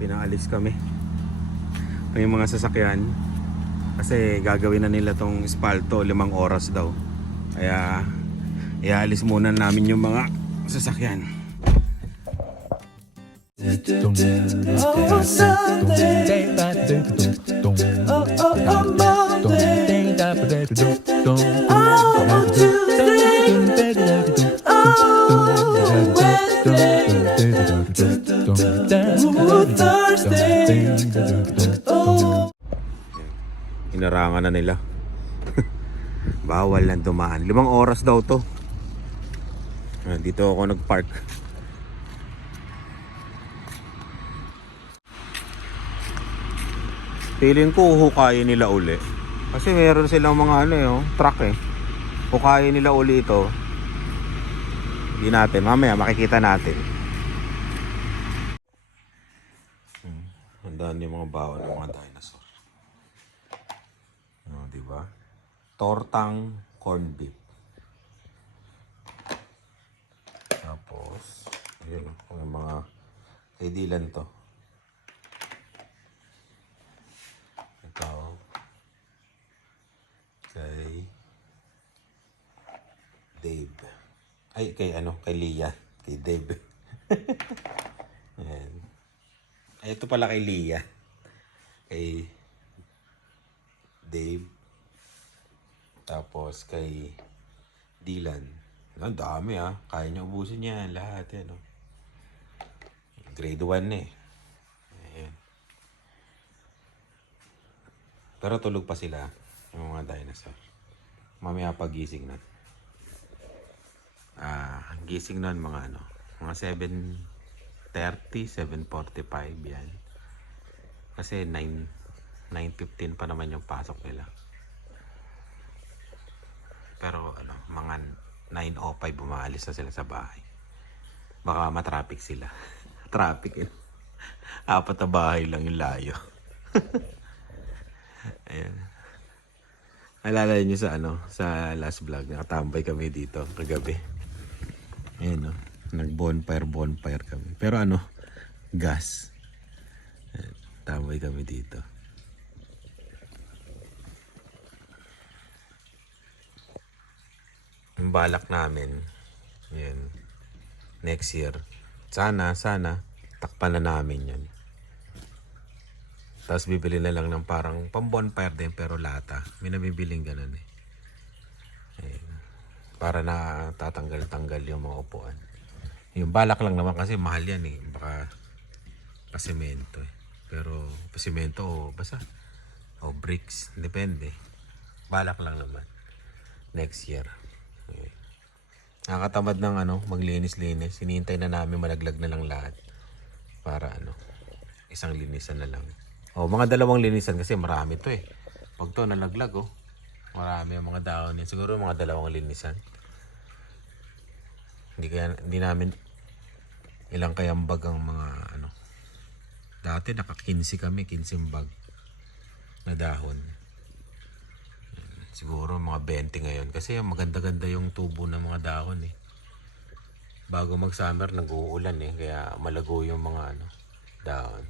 pinaalis kami. May mga sasakyan. Kasi gagawin na nila tong espalto, limang oras daw. Kaya iaalis muna namin yung mga sasakyan. Oh, Thursday. Oh. Inarangan na nila. Bawal lang dumaan. Limang oras daw to. Ah, Dito ako nag-park. Feeling ko hukayin nila uli. Kasi meron silang mga ano eh, oh, truck eh. Hukayin nila uli ito. Hindi natin. Mamaya makikita natin. Handaan yung mga bawal ng mga dinosaur. Oh, di ba? Tortang corned beef. Tapos, ayun, yung mga kaidilan to. Ito. Kay Dave. Ay, kay ano, kay Lia. Kay Dave. Ayan. Ito pala kay Lia. Kay Dave. Tapos kay Dylan. Ang dami ah. Kaya niya ubusin yan lahat yan. Oh. Grade 1 na eh. Ayan. Pero tulog pa sila. Yung mga dinosaur. Mamaya pagising na. Ah, gising nun mga ano. Mga 7.30, 7.45 yan. Kasi 9 9.15 pa naman yung pasok nila. Pero ano, mga 9.05 bumaalis na sila sa bahay. Baka matraffic sila. Traffic yun. Apat na bahay lang yung layo. Ayan. Alala niyo sa ano, sa last vlog, nakatambay kami dito kagabi. Ayan no, nag-bonfire, bonfire kami. Pero ano, gas. Tambay kami dito. Yung balak namin, yan, next year, sana, sana, takpan na namin yan. Tapos bibili na lang ng parang pang-bonfire din pero lata. May nabibiling ganun eh. Para na tatanggal-tanggal yung mga upuan. Yung balak lang naman kasi mahal yan eh. Baka pasimento eh. Pero pasimento o basta o bricks. Depende. Balak lang naman. Next year. Okay. Nakakatamad ng ano, maglinis-linis. Hinihintay na namin malaglag na lang lahat. Para ano, isang linisan na lang. O, mga dalawang linisan kasi marami to eh. Pag to nalaglag oh. Marami ang mga dahon yan. Siguro mga dalawang linisan. Hindi kaya, hindi namin ilang kayambag ang mga ano. Dati naka 15 kami, 15 bag na dahon. Siguro mga 20 ngayon. Kasi maganda-ganda yung tubo ng mga dahon eh. Bago mag-summer, nag-uulan eh. Kaya malago yung mga ano, dahon.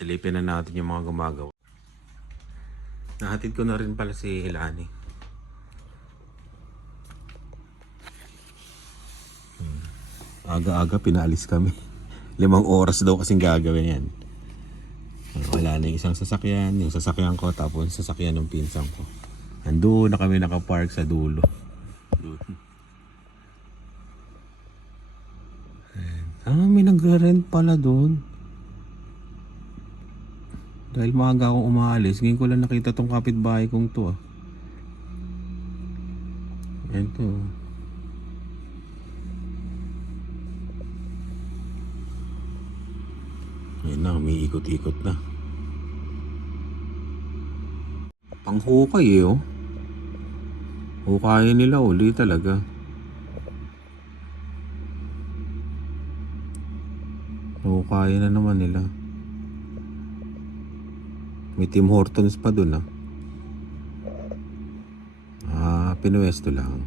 Silipin na natin yung mga gumagawa. Nahatid ko na rin pala si Hilani. Aga-aga pinaalis kami. Limang oras daw kasing gagawin yan. Wala na yung isang sasakyan, yung sasakyan ko, tapos sasakyan ng pinsang ko. Ando na kami nakapark sa dulo. Doon. Ah, may nagre-rent pala doon. Dahil maaga akong umaalis, ngayon ko lang nakita tong kapitbahay kong to ah. Ayan to. Ayan na, umiikot-ikot na. Panghukay eh oh. Hukayin nila uli talaga. Hukayin na naman nila. May Tim Hortons pa dun ah. Ah, pinuwesto lang.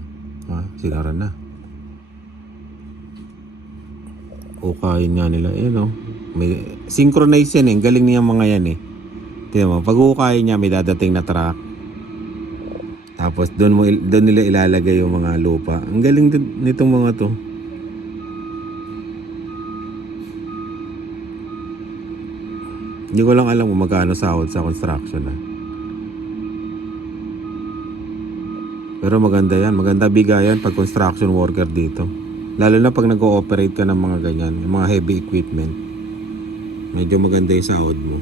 Ah, sinara na. Ukayin nga nila. Ayan o. May, synchronize yan eh. Galing niya mga yan eh. Tingnan mo. Pag ukayin niya, may dadating na truck. Tapos doon mo doon nila ilalagay yung mga lupa. Ang galing nitong mga to. Hindi ko lang alam kung magkano sahod sa construction ah. Pero maganda yan. Maganda bigayan pag construction worker dito. Lalo na pag nag-ooperate ka ng mga ganyan, yung mga heavy equipment. Medyo maganda yung sahod mo.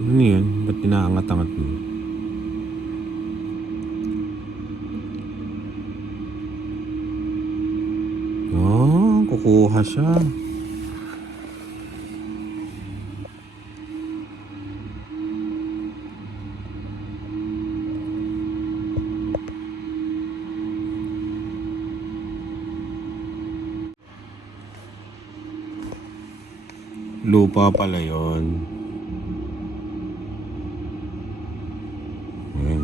Ano yan? Ba't inaangat-angat mo? Oh, kukuha siya. Lupa pala yon. Ayan.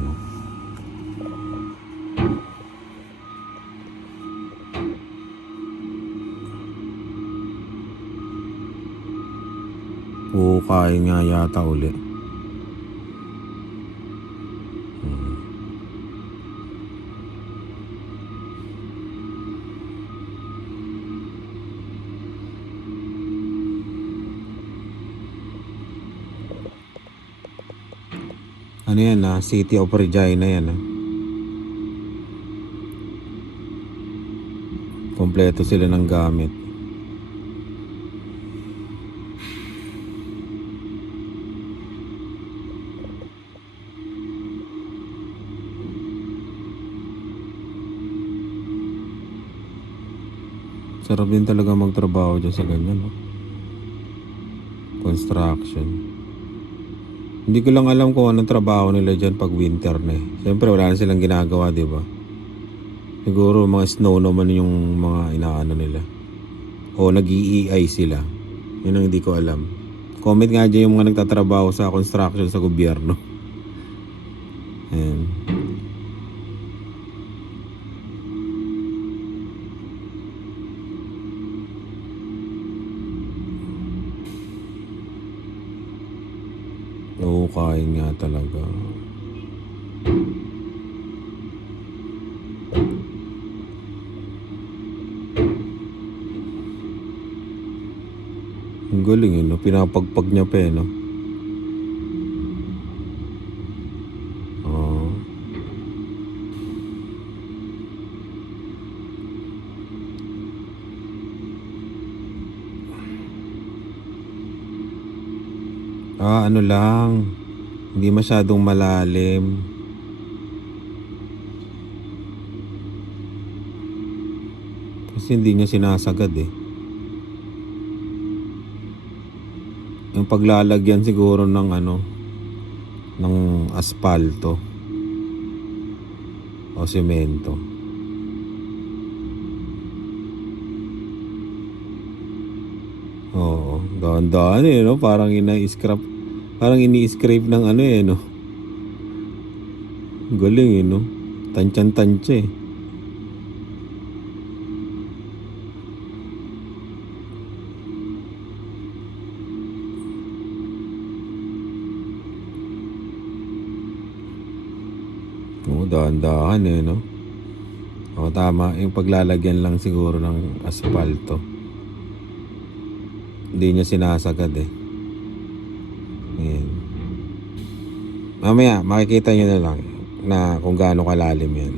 oh. Hukayin nga yata uli. Yan ah? City of Regina yan ah. Kompleto sila ng gamit. Sarap din talaga magtrabaho dyan sa ganyan, no? Construction. Hindi ko lang alam kung anong trabaho nila dyan pag winter na eh. Siyempre wala na silang ginagawa, di ba? Siguro mga snow naman yung mga inaano nila. O nag-EEI sila. Yun ang hindi ko alam. Comment nga dyan yung mga nagtatrabaho sa construction sa gobyerno. Kain nga talaga. Ang galing eh, no? Pinapagpag niya pa eh, no? Oo. Ah, ano lang. Hindi masyadong malalim. Kasi hindi niya sinasagad eh. Yung paglalagyan siguro ng ano, ng aspalto o semento. Oo, dahan-dahan eh, no? Parang ina-scrap, parang ini-scrape ng ano eh, no? Galing eh, no? Tansyan-tansya eh. Oo, dahan-dahan eh, no? Oo, tama. Yung paglalagyan lang siguro ng aspalto. Hindi niya sinasagad eh. Mamaya, makikita niyo na lang na kung gaano kalalim yan.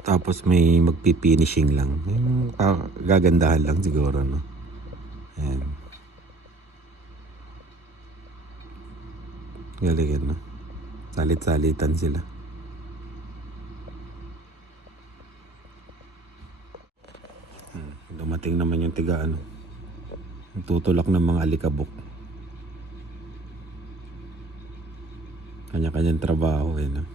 Tapos may magpifinishing lang. Yung ah, gagandahan lang siguro, no? Ayan. Galing yan, no? Salit-salitan sila. Dumating naman yung tiga, ano? Tutulak ng mga alikabok. Kanya-kanyang trabaho, eh, no?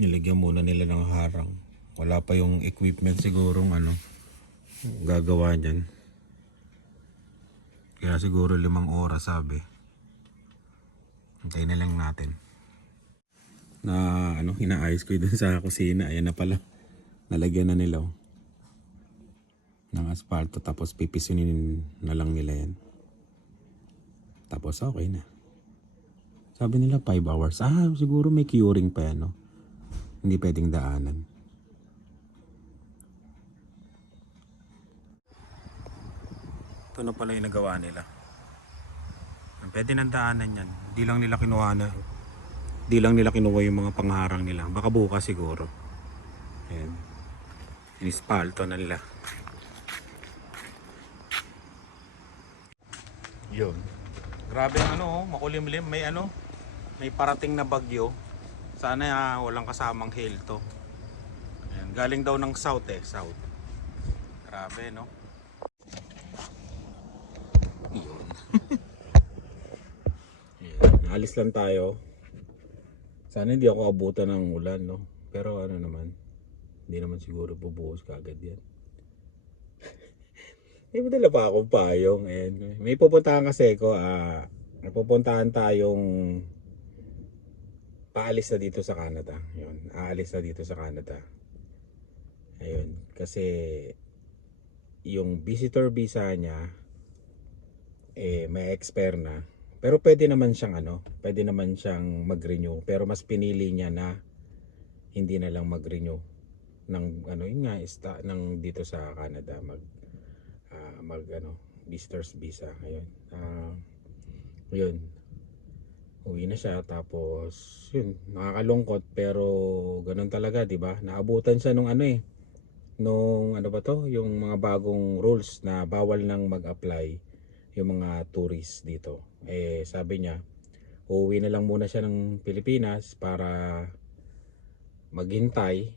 Niligyan muna nila ng harang. Wala pa yung equipment sigurong ano gagawa niyan. Kaya siguro limang oras sabi. Hintayin na lang natin. Na ano, inaayos ko dun sa kusina. Ayan na pala. Nalagyan na nila oh. ng asfalto tapos pipisinin na lang nila yan. Tapos okay na. Sabi nila 5 hours. Ah, siguro may curing pa yan, no? Hindi pwedeng daanan. Ito na pala yung nagawa nila. Pwede nang daanan yan. Di lang nila kinuha na. Di lang nila kinuha yung mga pangharang nila. Baka bukas siguro. Ayan. Inispalto na nila. Yun. Grabe ang ano, oh, makulimlim. May ano, may parating na bagyo. Sana ah, walang kasamang hail to. Ayan, galing daw ng south eh, south. Grabe, no? Yun. Alis lang tayo. Sana hindi ako abutan ng ulan, no? Pero ano naman, hindi naman siguro bubuhos kagad yan. May madala pa akong payong. And may pupuntahan kasi ko, ah, may pupuntahan tayong paalis na dito sa Canada. Yun, aalis na dito sa Canada. Ayun, kasi yung visitor visa niya eh may expire na. Pero pwede naman siyang ano, pwede naman siyang mag-renew. Pero mas pinili niya na hindi na lang mag-renew ng ano yun nga ista ng dito sa Canada mag ah, mag ano visitors visa. Ayun ah yun. Uwi na siya tapos yun nakakalungkot pero ganun talaga di ba? Naabutan siya nung ano eh nung ano ba to yung mga bagong rules na bawal nang mag-apply yung mga tourists dito eh sabi niya uuwi na lang muna siya ng Pilipinas para maghintay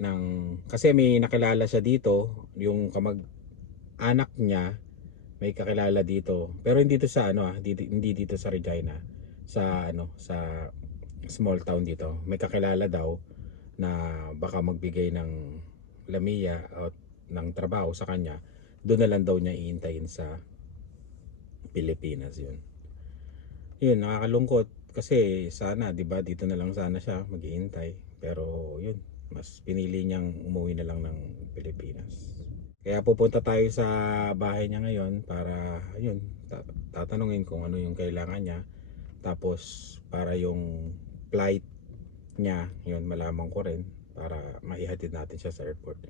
ng kasi may nakilala siya dito yung kamag anak niya may kakilala dito. Pero hindi dito sa ano ah hindi, hindi dito sa Regina sa ano sa small town dito. May kakilala daw na baka magbigay ng lamia at ng trabaho sa kanya. Doon na lang daw niya iintayin sa Pilipinas yun yun nakakalungkot kasi sana 'di ba dito na lang sana siya maghihintay pero yun mas pinili niyang umuwi na lang ng Pilipinas. Kaya pupunta tayo sa bahay niya ngayon para yun, ta- tatanungin kung ano yung kailangan niya. Tapos para yung flight niya, yun malaman ko rin para maihatid natin siya sa airport.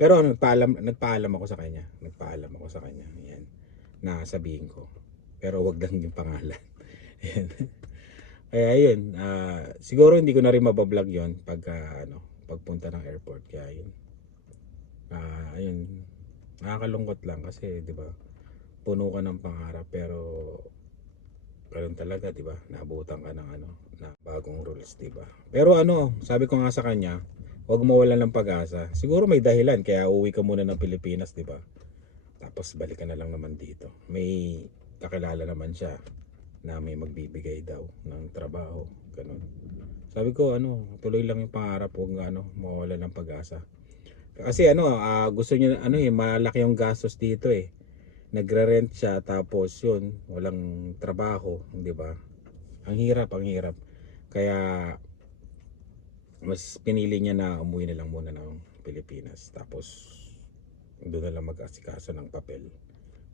Pero nagpaalam, nagpaalam ako sa kanya. Nagpaalam ako sa kanya. Yan. Na sabihin ko. Pero wag lang yung pangalan. Yan. Kaya yun, ah, siguro hindi ko na rin mabablog yon pagka ano, pagpunta ng airport. Kaya yun. Ah, ayun. Nakakalungkot lang kasi, 'di ba? Puno ka ng pangarap pero ganun talaga, 'di ba? Naabutan ka ng ano, na bagong rules, 'di ba? Pero ano, sabi ko nga sa kanya, huwag mawalan ng pag-asa. Siguro may dahilan kaya uwi ka muna ng Pilipinas, 'di ba? Tapos balik ka na lang naman dito. May kakilala naman siya na may magbibigay daw ng trabaho, ganun. Sabi ko ano, tuloy lang yung pangarap, huwag ano, mawala ng pag-asa. Kasi ano, ah, gusto niya ano eh, malaki yung gastos dito eh. Nagre-rent siya tapos yun, walang trabaho, 'di ba? Ang hirap, ang hirap. Kaya mas pinili niya na umuwi na lang muna ng Pilipinas. Tapos doon na lang mag-asikaso ng papel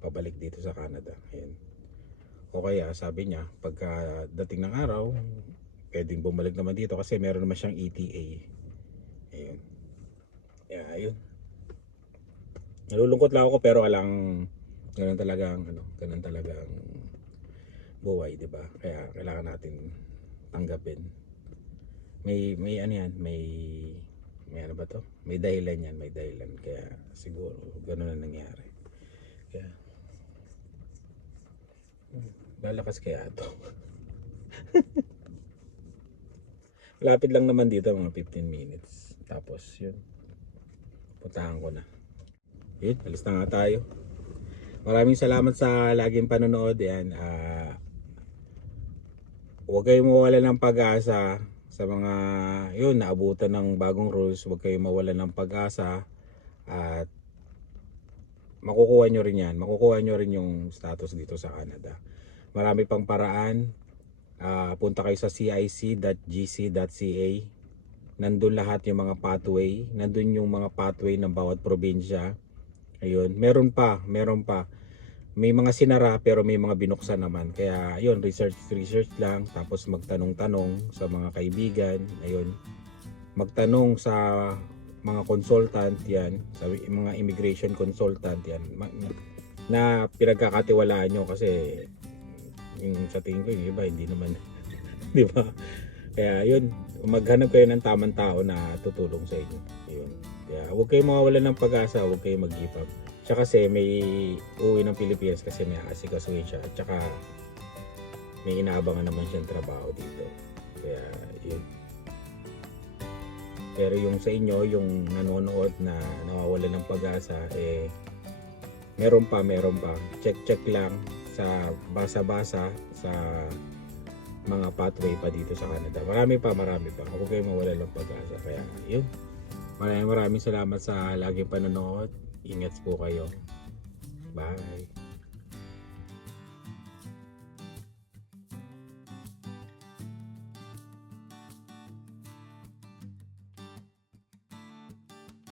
pabalik dito sa Canada. Ayan. O kaya sabi niya, pagka dating ng araw, pwedeng bumalik naman dito kasi meron naman siyang ETA. Ayun. Ayun. Nalulungkot lang ako pero alang ganun talaga ang ano, ganun talaga ang buhay, 'di ba? Kaya kailangan natin tanggapin. May may ano yan, may may ano ba to? May dahilan yan, may dahilan. Kaya siguro ganun ang nangyari. Kaya lalakas kaya ito. Lapit lang naman dito mga 15 minutes. Tapos yun. Puntahan ko na. Yun, alis na nga tayo. Maraming salamat sa laging panonood. Yan. ah huwag kayong mawala ng pag-asa. sa mga yun naabutan ng bagong rules, huwag kayong mawalan ng pag-asa at makukuha nyo rin yan. Makukuha nyo rin yung status dito sa Canada. Marami pang paraan. Ah, punta kayo sa cic.gc.ca. Nandun lahat yung mga pathway. Nandun yung mga pathway ng bawat probinsya. Ayun. Meron pa. Meron pa. May mga sinara pero may mga binuksan naman. Kaya yun, research research lang. Tapos magtanong-tanong sa mga kaibigan. Ayun. Magtanong sa mga consultant yan, sa mga immigration consultant yan, ma- na pinagkakatiwalaan nyo kasi yung sa tingin ko yung iba hindi naman di ba? Kaya yun maghanap kayo ng tamang tao na tutulong sa inyo. Yun. Kaya huwag kayong mawawalan ng pag-asa huwag kayong mag-give up. Siya kasi may uwi ng Pilipinas kasi may asikasuhin siya at saka may inaabangan naman siyang trabaho dito. Kaya yun pero yung sa inyo, yung nanonood na nawawalan ng pag-asa, eh, meron pa, meron pa. Check-check lang sa basa-basa sa mga pathway pa dito sa Canada. Marami pa, marami pa. Huwag kayo mawala ng pag-asa. Kaya, yun. Maraming maraming salamat sa laging panonood. Ingat po kayo. Bye.